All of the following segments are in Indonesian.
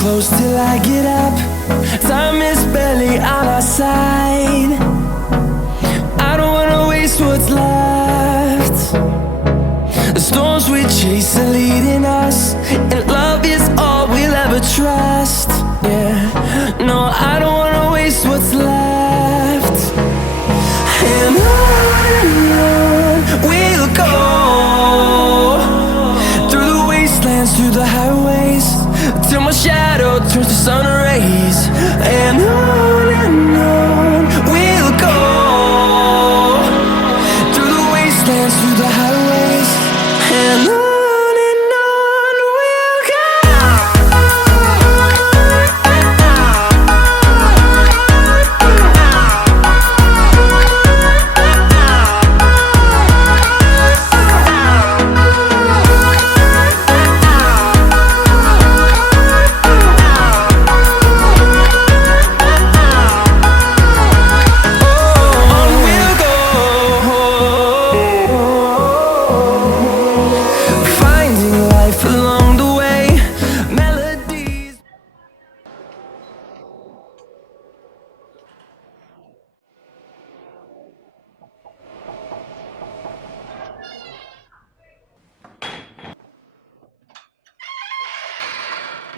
close till I get up. Time is barely on our side. I don't wanna waste what's left. The storms we chase are leading us, and love is all we'll ever trust. Yeah, no, I don't wanna waste what's left. And on we'll go, through the wastelands, through the highways, till my shadow turns to sun rays. And on we'll go, through the wastelands, through the highways, and on we'll go.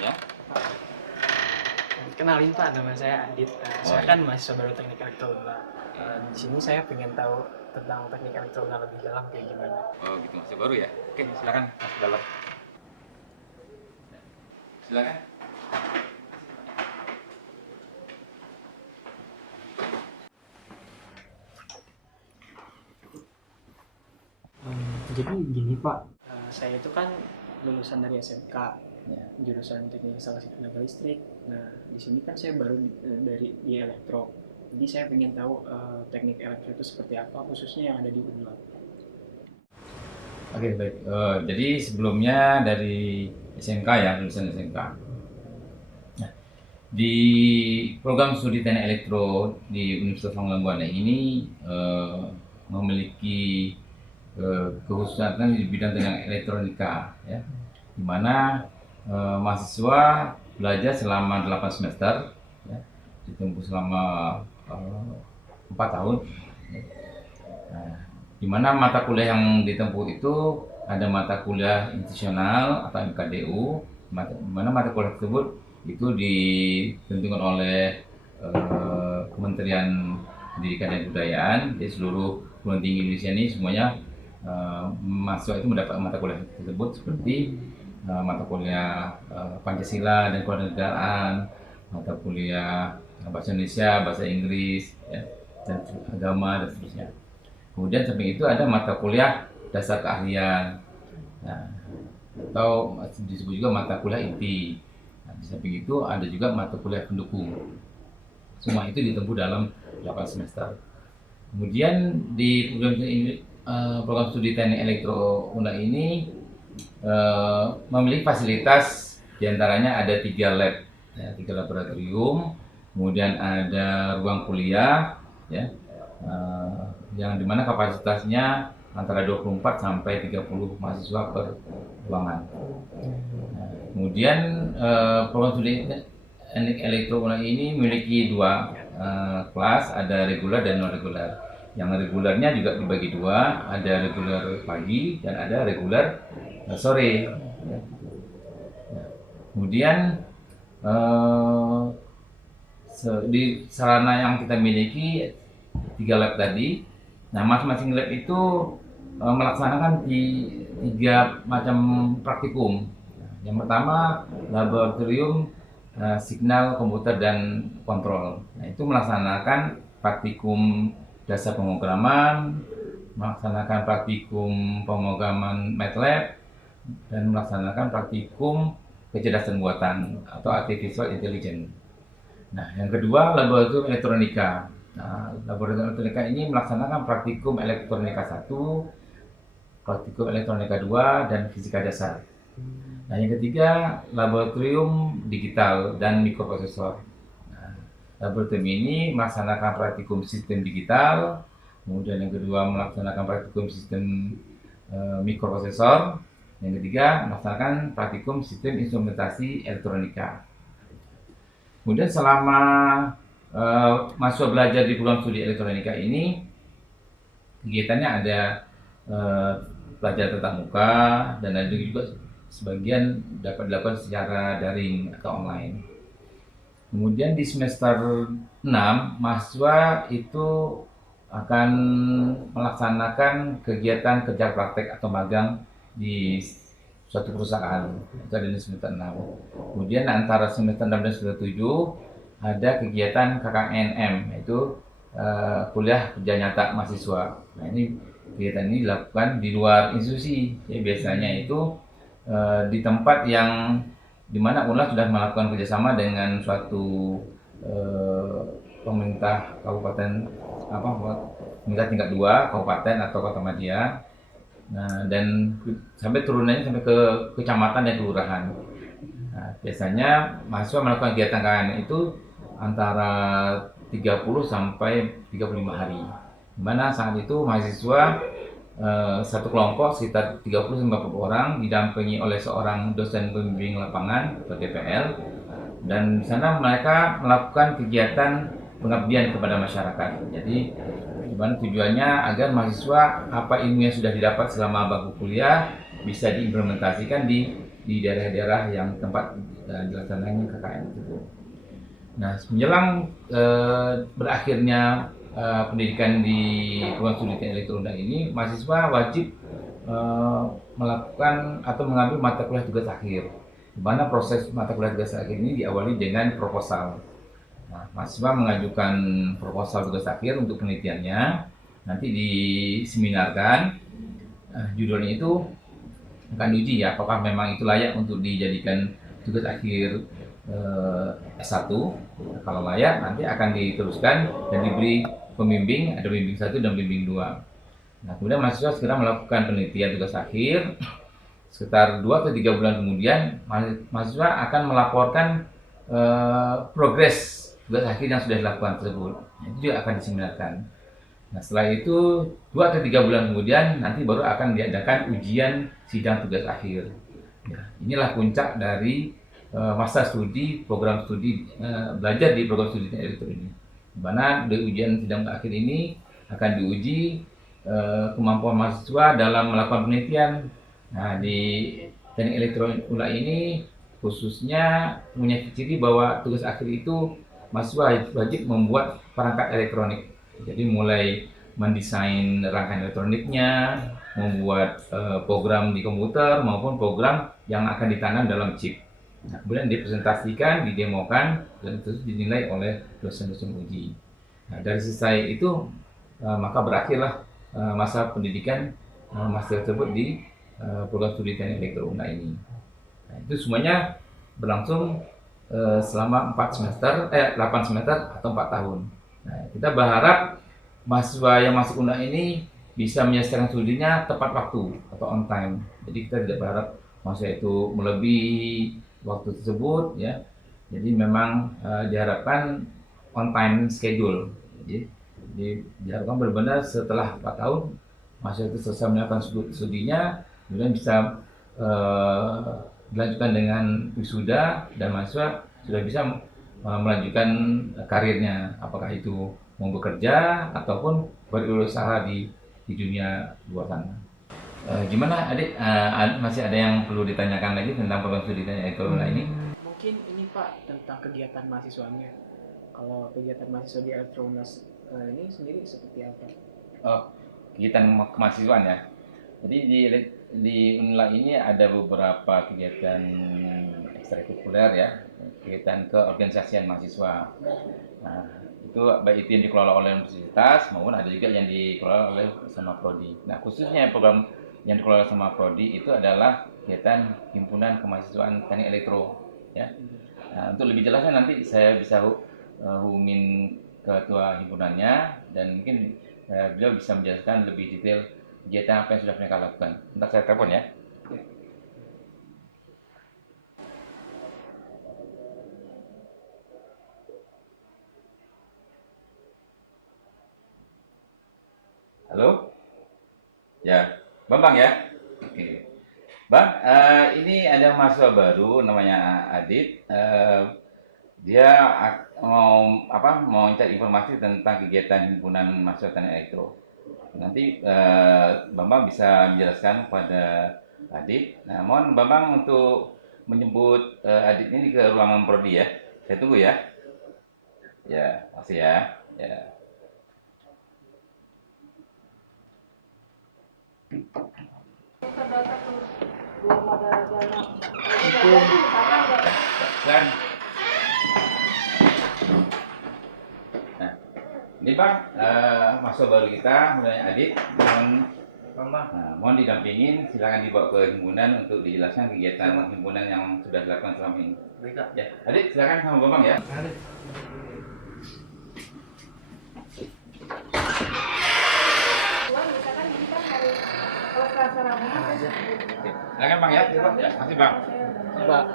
Ya. Kenalin Pak, nama saya Adit. Saya kan mahasiswa baru teknik elektronika. Di sini saya pengen tahu tentang teknik elektronika lebih dalam kayak gimana. Oh gitu, masih baru ya? Oke, silakan masuk dalam. Silakan. Jadi gini Pak, saya itu kan lulusan dari SMK, ya, jurusan teknik instalasi tenaga listrik. Nah, di sini kan saya baru di elektro. Jadi saya pengen tahu teknik elektro itu seperti apa, khususnya yang ada di Unpad. Oke, baik. Jadi sebelumnya dari SMK ya, lulusan SMK. Nah, di program studi teknik elektro di Universitas Langgambuana ini memiliki kekhususan di bidang teknik elektronika, ya, di mana mahasiswa belajar selama 8 semester, ya, ditempuh selama 4 tahun. Ya. Nah, di mana mata kuliah yang ditempuh itu ada mata kuliah institusional atau MKDU, di mana mata kuliah tersebut itu ditentukan oleh Kementerian Pendidikan dan Kebudayaan. Jadi seluruh perguruan tinggi Indonesia ini semuanya mahasiswa itu mendapat mata kuliah tersebut seperti mata kuliah Pancasila dan Kewarganegaraan, mata kuliah bahasa Indonesia, bahasa Inggris, ya, dan agama dan seterusnya. Kemudian samping itu ada mata kuliah dasar keahlian, nah, atau disebut juga mata kuliah inti. Nah, di samping itu ada juga mata kuliah pendukung. Semua itu ditempuh dalam 8 semester. Kemudian di program studi teknik elektro Undang ini memiliki fasilitas, diantaranya ada 3 lab, ya, 3 laboratorium, kemudian ada ruang kuliah, ya, yang dimana kapasitasnya antara 24 sampai 30 mahasiswa per ruangan. Nah, kemudian program studi teknik elektro Undang ini memiliki 2 kelas, ada reguler dan non reguler. Yang regulernya juga dibagi 2, ada reguler pagi dan ada reguler sore. Kemudian di sarana yang kita miliki 3 lab tadi. Nah, masing-masing lab itu melaksanakan 3 macam praktikum. Yang pertama laboratorium signal komputer dan kontrol. Nah, itu melaksanakan praktikum dasar pemrograman, melaksanakan praktikum pemrograman MATLAB, dan melaksanakan praktikum kecerdasan buatan atau artificial intelligence. Nah, yang kedua laboratorium elektronika. Nah, laboratorium elektronika ini melaksanakan praktikum elektronika 1, praktikum elektronika 2, dan fisika dasar. Nah, yang ketiga laboratorium digital dan mikroprosesor. Laboratorium ini melaksanakan praktikum sistem digital, kemudian yang kedua melaksanakan praktikum sistem mikroprosesor, yang ketiga melaksanakan praktikum sistem instrumentasi elektronika. Kemudian selama mahasiswa belajar di program studi elektronika ini, kegiatannya ada eh, belajar tatap muka dan ada juga sebagian dapat dilakukan secara daring atau online. Kemudian di semester 6, mahasiswa itu akan melaksanakan kegiatan kerja praktek atau magang di suatu perusahaan. Itu ada di semester 6. Kemudian antara semester 6 dan semester 7 ada kegiatan KKNM, yaitu kuliah kerja nyata mahasiswa. Nah, ini kegiatan ini dilakukan di luar institusi. Ya, biasanya itu di tempat yang di mana UNLAR sudah melakukan kerjasama dengan suatu pemerintah kabupaten pemerintah tingkat 2 kabupaten atau kota media. Nah, dan sampai turunannya sampai ke kecamatan dan kelurahan. Nah, biasanya mahasiswa melakukan kegiatan KKN itu antara 30 sampai 35 hari. Di mana saat itu mahasiswa satu kelompok sekitar 30-50 orang didampingi oleh seorang dosen pembimbing lapangan atau DPL, dan di sana mereka melakukan kegiatan pengabdian kepada masyarakat. Jadi di mana tujuannya agar mahasiswa apa ilmu yang sudah didapat selama bangku kuliah bisa diimplementasikan di daerah-daerah yang tempat dilaksanakan KKN itu. Nah, menjelang berakhirnya pendidikan di program studi teknik elektronika ini, mahasiswa wajib melakukan atau mengambil mata kuliah tugas akhir. Di mana proses mata kuliah tugas akhir ini diawali dengan proposal. Nah, mahasiswa mengajukan proposal tugas akhir untuk penelitiannya, nanti diseminarkan. Judulnya itu akan diuji ya, apakah memang itu layak untuk dijadikan tugas akhir S1. Kalau layak, nanti akan diteruskan dan diberi pembimbing, ada pembimbing 1 dan pembimbing 2. Nah, kemudian mahasiswa segera melakukan penelitian tugas akhir. Sekitar 2 atau 3 bulan kemudian, mahasiswa akan melaporkan progres tugas akhir yang sudah dilakukan tersebut. Itu juga akan diseminarkan. Nah, setelah itu 2 atau 3 bulan kemudian, nanti baru akan diadakan ujian sidang tugas akhir. Ya, inilah puncak dari masa studi program studi belajar di program studi teknik elektro ini, di mana di ujian sidang akhir ini akan diuji kemampuan mahasiswa dalam melakukan penelitian. Nah, di teknik elektronika ini khususnya punya ciri bahwa tugas akhir itu mahasiswa wajib membuat perangkat elektronik. Jadi mulai mendesain rangkaian elektroniknya, membuat program di komputer maupun program yang akan ditanam dalam chip. Nah, kemudian dipresentasikan, didemokan, dan terus dinilai oleh dosen-dosen uji. Nah, dari selesai itu maka berakhirlah masa pendidikan mahasiswa tersebut di program studi teknik elektronika ini. Nah, itu semuanya berlangsung selama 8 semester atau 4 tahun. Nah, kita berharap mahasiswa yang masuk UNLAR ini bisa menyelesaikan studinya tepat waktu atau on time. Jadi kita tidak berharap mahasiswa itu melebihi waktu tersebut, ya. Jadi memang diharapkan on time schedule. Jadi diharapkan benar-benar setelah 4 tahun mahasiswa itu selesai melakukan studinya, kemudian bisa dilanjutkan dengan wisuda dan mahasiswa sudah bisa melanjutkan karirnya, apakah itu mau bekerja ataupun berusaha di dunia luar sana. Gimana adik, masih ada yang perlu ditanyakan lagi tentang program studi teknik elektronika ini? Mungkin ini Pak tentang kegiatan mahasiswanya. Kalau kegiatan mahasiswa di elektronika ini sendiri seperti apa? Oh, kegiatan kemahasiswaan ya. Jadi di UNLAR ini ada beberapa kegiatan ekstrakurikuler ya, kegiatan keorganisasian mahasiswa. Nah, itu baik itu yang dikelola oleh universitas maupun ada juga yang dikelola oleh sama prodi. Nah, khususnya program yang dikelola sama prodi itu adalah kegiatan himpunan kemahasiswaan teknik elektro ya. Nah, untuk lebih jelasnya nanti saya bisa hubungin ketua himpunannya dan mungkin beliau bisa menjelaskan lebih detail kegiatan apa yang sudah mereka lakukan. Ntar saya telepon ya. Halo? Ya, Bambang ya? Oke. Bang, ini ada mahasiswa baru namanya Adit. Dia mau cari informasi tentang kegiatan himpunan mahasiswa teknik elektro. Nanti Bambang bisa menjelaskan kepada Adit. Nah, mohon Bambang untuk menjemput Adit ini ke ruangan prodi ya. Saya tunggu ya. Ya, makasih ya. Ya. Silakan. Nah, ini Bang, mahasiswa baru kita, namanya Adit. Mohon didampingin, silakan dibawa ke himpunan untuk dijelaskan kegiatan himpunan yang sudah dilakukan selama ini. Ya, Adit, silakan sama Bambang ya. Silakan Bang ya. Makasih Bang. Pak.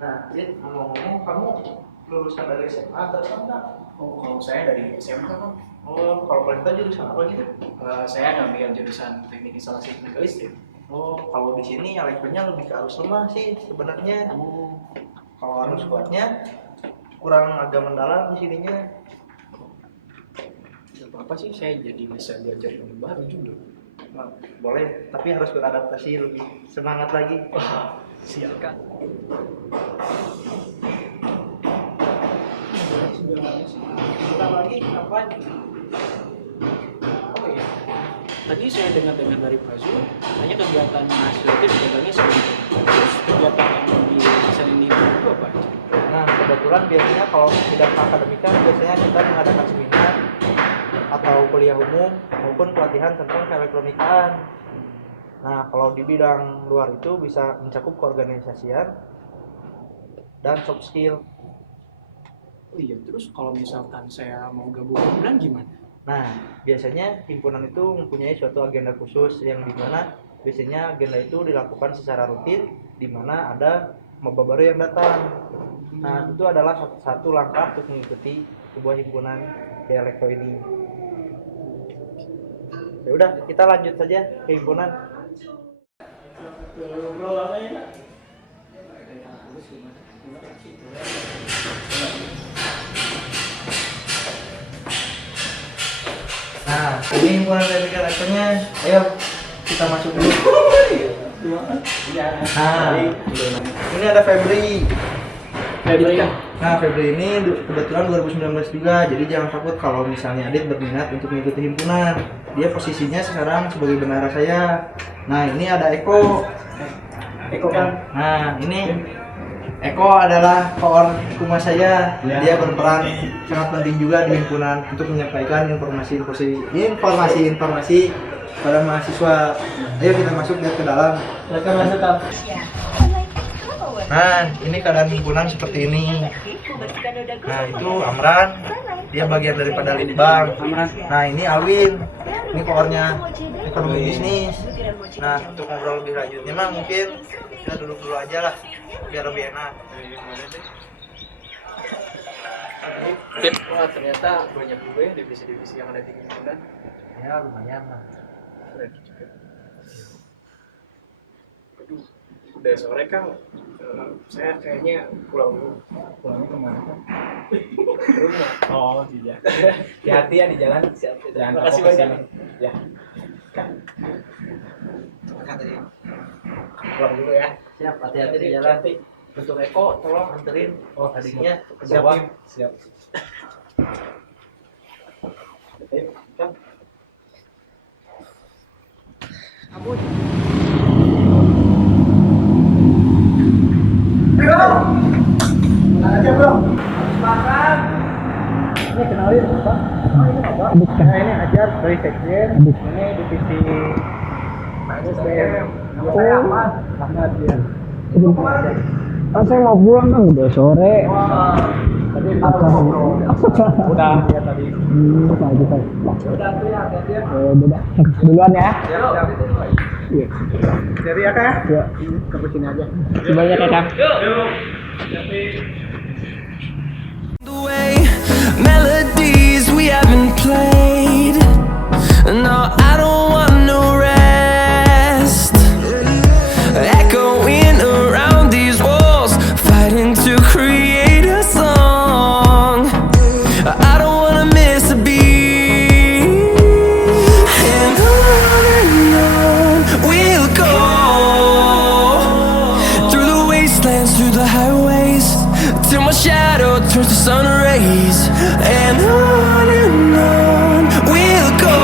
Nah, Dit, ngomong-ngomong, kamu lulusan dari SMA atau enggak? Oh, kalau saya dari SMK kan. Oh, kalau boleh tahu jurusan apa gitu? Saya ngambil jurusan teknik instalasi tenaga listrik. Oh, kalau di sini elektronya lebih ke arus lemah sih sebenarnya. Kalau arus kuatnya kurang agak mendalam di sininya. Gak apa-apa sih, saya jadi bisa belajar yang baru juga. Nah, boleh, tapi harus beradaptasi lebih semangat lagi. Wah, siap Kak. Kita lagi apa? Oh iya, tadi saya dengar-dengar dari Pak Zul, katanya kegiatan mahasiswa itu dibagainya seperti itu. Terus kegiatan yang di desain ini itu apa aja? Nah, kebetulan biasanya kalau bidang akademika biasanya kita mengadakan seminar atau kuliah umum maupun pelatihan tentang keelektronikaan. Nah, kalau di bidang luar itu bisa mencakup keorganisasian dan soft skill. Oh iya, terus kalau misalkan saya mau gabung himpunan gimana? Nah, biasanya himpunan itu mempunyai suatu agenda khusus yang dimana biasanya agenda itu dilakukan secara rutin, di mana ada maba baru yang datang. Nah, itu adalah satu langkah untuk mengikuti sebuah himpunan di elektro ini. Ya udah, kita lanjut saja ke himpunan. Nah, ini himpunan teknik elektronya. Ayo, kita masuk dulu. Nah, ini ada Febri. Nah, Febri ini kebetulan 2019 juga, jadi jangan takut kalau misalnya Adit berminat untuk mengikuti himpunan. Dia posisinya sekarang sebagai bendahara saya. Nah, ini ada Eko. Eko kan? Nah, ini Eko adalah koor humas saya. Dia berperan sangat penting juga di himpunan untuk menyampaikan informasi pada mahasiswa. Ayo kita masuk lihat ke dalam. Silakan masuk, Kak. Nah, ini keadaan himpunan seperti ini. Nah, itu Amran, dia bagian daripada Litbang. Nah, ini Alwin, ini koornya ekonomi bisnis. Nah, untuk ngobrol lebih lanjutnya mah mungkin kita duduk dulu aja lah, biar lebih enak. Wah, ternyata banyak juga ya divisi-divisi yang ada di himpunan. Ya, lumayan lah. Aduh, udah sore Kang. Saya kayaknya pulang dulu. Pulangnya kemana, Kak? Ke rumah. Oh, tidak. Hati-hati ya di jalan. Terima kasih banyak. Ya. Makan tadi. Pulang dulu ya. Siap, hati-hati di jalan. Untuk Eko, tolong anterin adiknya ke bawah. Siap. Ayo, Kang. Ampun. Bro, mana aja bro? Habis makan. Ini kenalin apa? Oh ini apa? Nah, ini Ajar dari Sekjen. Ini divisi SDM. Nama saya Ahmad. Ahmad ya. Kan saya mau pulang kan udah sore. Wah, tadi udah ya tadi. Lagi Pak. Udah tuh ya, hati-hati ya. Udah. Duluan ya. Siap. Iya. Jadi ya Kak? Ya. Sampai sini aja. Terima banyak ya Kak. The way melodies we haven't played. No, I don't want no rest. Echoing around these walls, fighting to create a song. I don't wanna miss a beat. And on we'll go, through the wastelands, through the highways, till my shadow turns to sun rays. And on we'll go,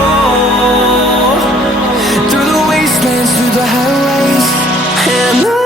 through the wastelands, through the highways, and on.